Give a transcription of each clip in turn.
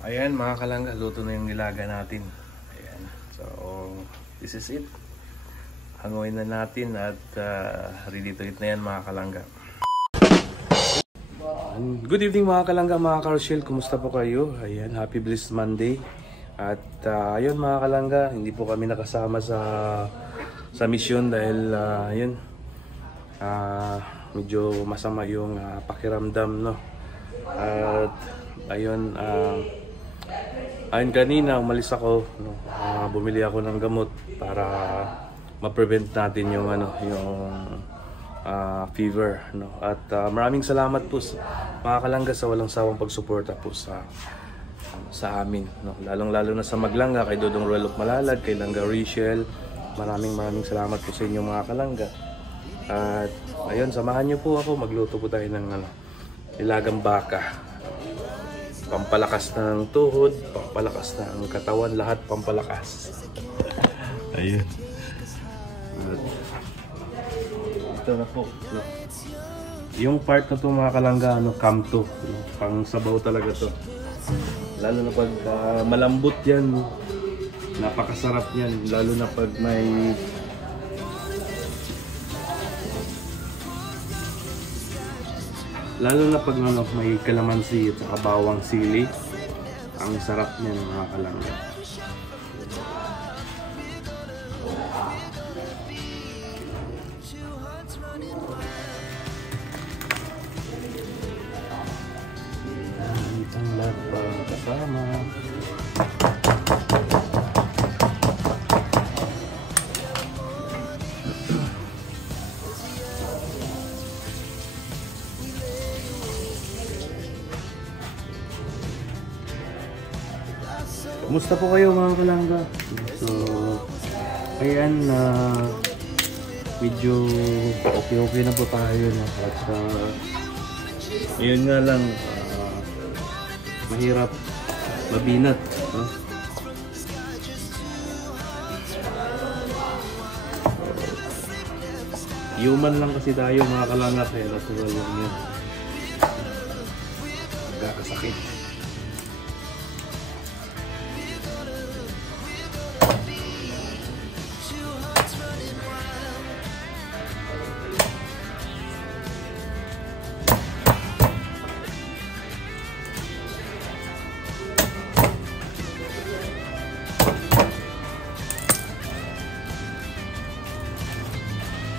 Ayan mga kalangga, luto na yung nilaga natin. Ayan. So, this is it. Hanguin na natin at ready to eat na yan mga kalangga. Good evening mga kalangga, mga Karoshel. Kumusta po kayo? Ayan, happy blessed Monday. At ayun mga kalangga, hindi po kami nakasama sa mission dahil ayun, medyo masama yung pakiramdam, no? At ayun, ayun kanina umalis ako, no? Bumili ako ng gamot para ma-prevent natin yung fever, no? At maraming salamat po mga kalangga sa walang sawang pagsuporta po sa amin, no? Lalong-lalo na sa Maglangga, kay Dodong Royal of Malalag, kay Langga Rachel. Maraming salamat po sa inyo mga kalangga. At ayun, samahan niyo po ako, magluto po tayo ng nilagang baka. Pampalakas ng tuhod, pampalakas ng katawan, lahat pampalakas. Ayun. Ito na po, no? Yung part na to mga kalangga, kamto, no? Pang sabaw talaga to. Lalo na pag malambot yan, napakasarap yan. Lalo na pag may may kalamansi at saka bawang sili. Ang sarap niyan mga kalangga. Ang lahat parang kasama. Kumusta po kayo mga kalangga? So, ayan, medyo okay na po tayo, no? At yun nga lang, mahirap mabinat, no? Human lang kasi tayo mga kalangga, kaya natural lang yun. Nagkakasakit.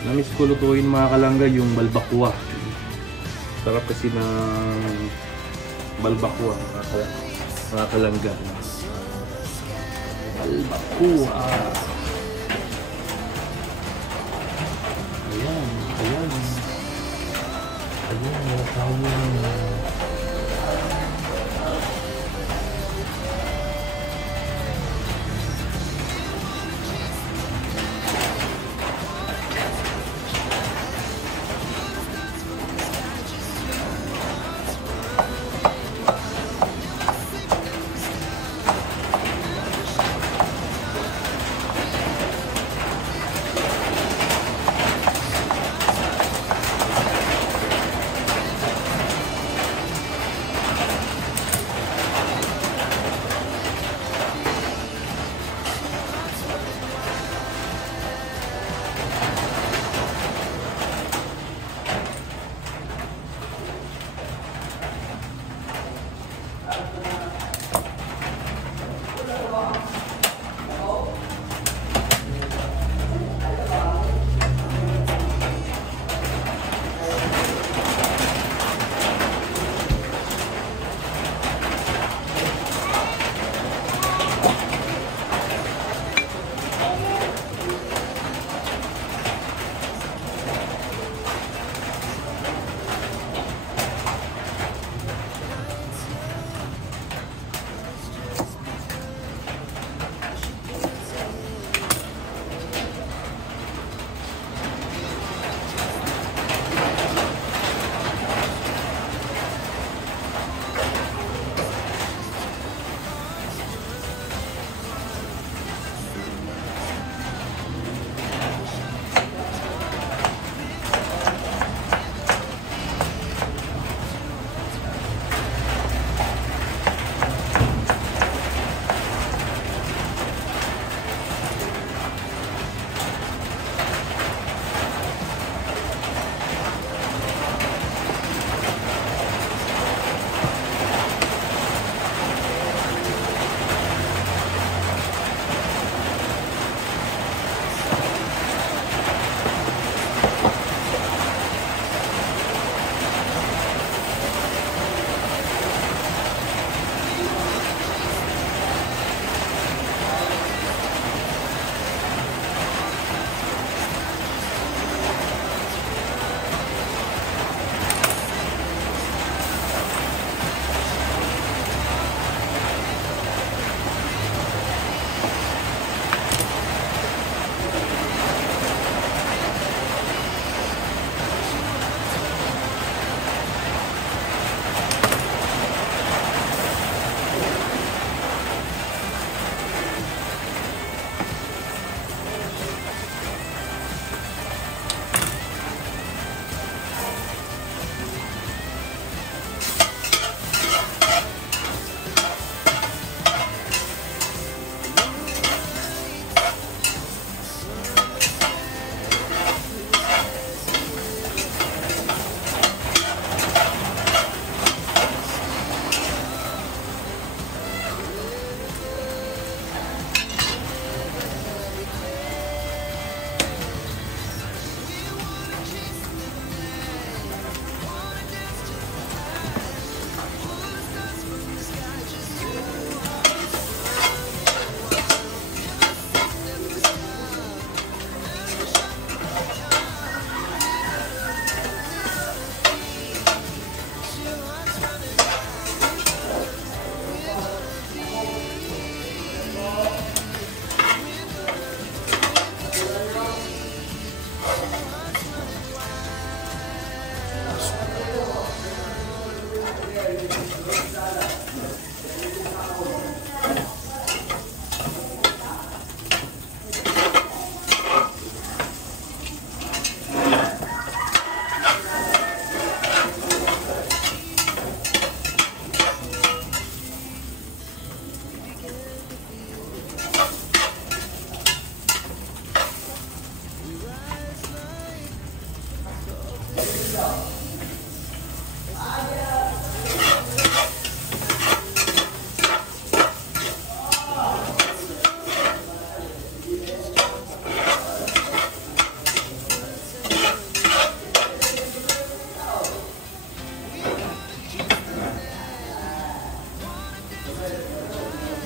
Namis ko lutuin mga kalangga yung balbakwa. Sarap kasi ng balbakwa mga kalangga. Balbakwa. Ayan.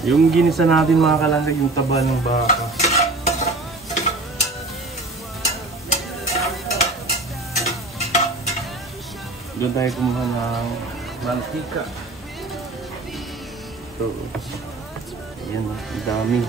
Yung ginisa natin mga kalangga, yung taba ng baka. Doon tayo kumuha ng mantika. So, ayan, ang dami.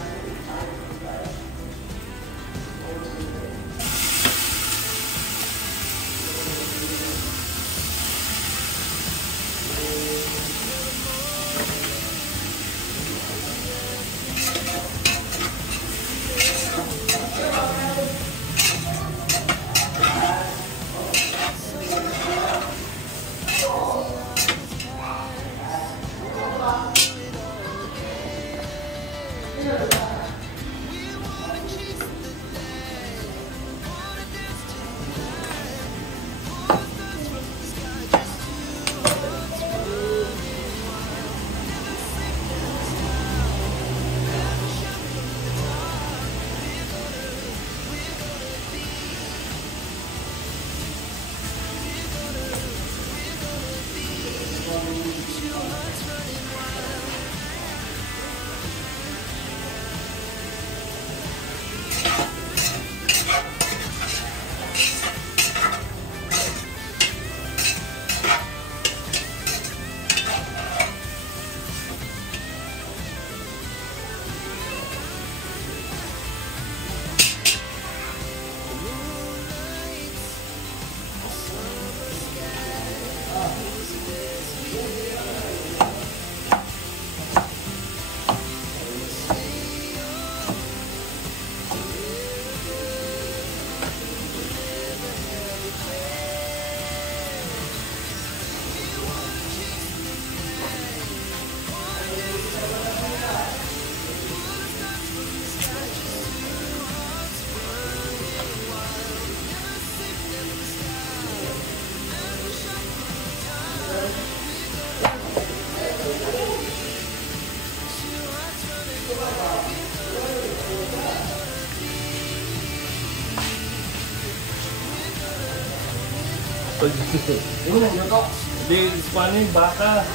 Hindi, paano yung baka?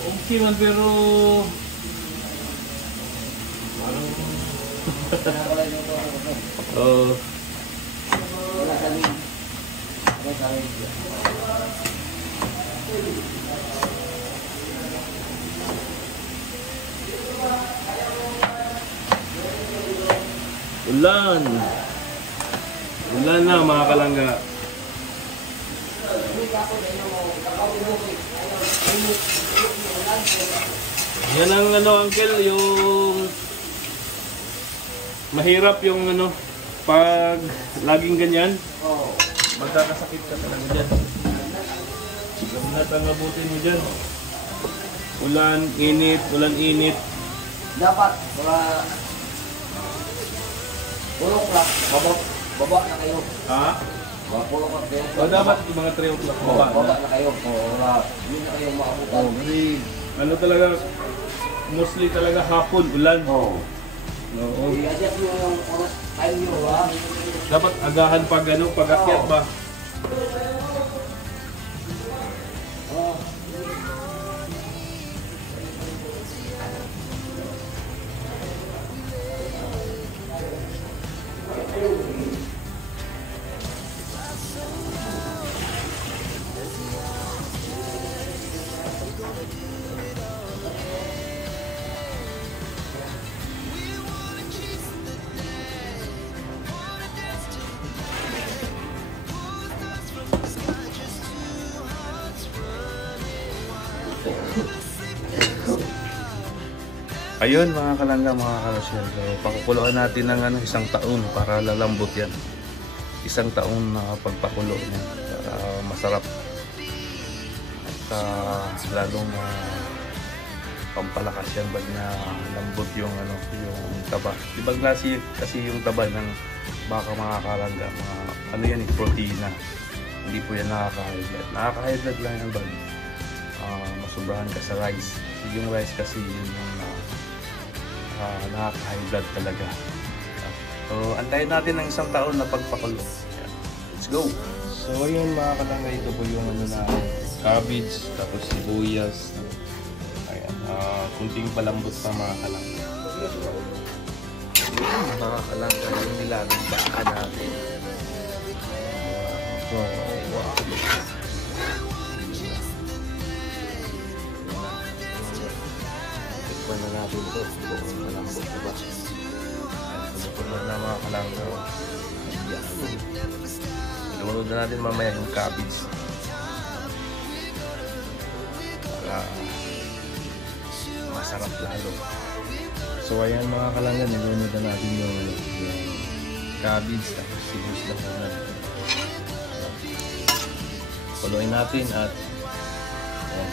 Okay man, pero... Oh. Ulan! Ulan na mga kalangga. Yan ang ano, uncle, yung mahirap yung ano, pag laging ganyan, magkakasakit ka talaga dyan. Lahat ang abutin mo dyan. Ulan, init, ulan, init. Dapat mga 4 o'clock, baba na kayo. Ha? Mga 4 o'clock kayo. O dapat yung mga 3 o'clock Baba na kayo. Hindi na kayo maabutan. Ano talaga, mostly talaga hapon, ulan. Oo. Oo. I-adjust nyo yung oras time nyo, ha? Dapat agahan pag ano, pag-akyat ba? Ayun mga kalangga, mga karasyal, pakukuluan natin ng ano, 1 taon para lalambot yan. 1 taon na pagpakulo niya para masarap at lalong pampalakas yan pag na lambot yung ano, yung taba. Ibang klase kasi yung taba ng baka mga kalangga, mga ano yan, protina. Hindi po yan nakaka-high blood. Nakaka-high blood lang yan bag masubrahan ka sa rice. Yung rice kasi yun yung nakaka-high blood talaga. So, antayin natin ng 1 taon na pagpakulo. Let's go! So ayun mga kalangga, ito po yung ano na cabbage, tapos sibuyas. Ayan, kunting palambot pa mga kalangga. Mga kalangga, yung nilagang baka natin. So, wow. Tikpan na natin ito. Buong malambot na ba? Tikpan na mga kalangga. Ayan. Lumunod na natin mamaya yung cabbage. Para masarap lalo. So ayan mga kalangga, nilunod na natin yung cabbage tapos sibuyas lang muna. Kuluin natin at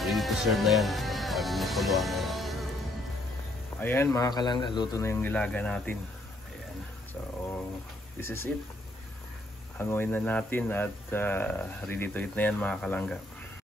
ready to serve na yan. Kuluan na yan. Ayan mga kalangga, luto na yung nilaga natin. Ayan. So this is it. Hanguin na natin at ready to eat na yan mga kalangga.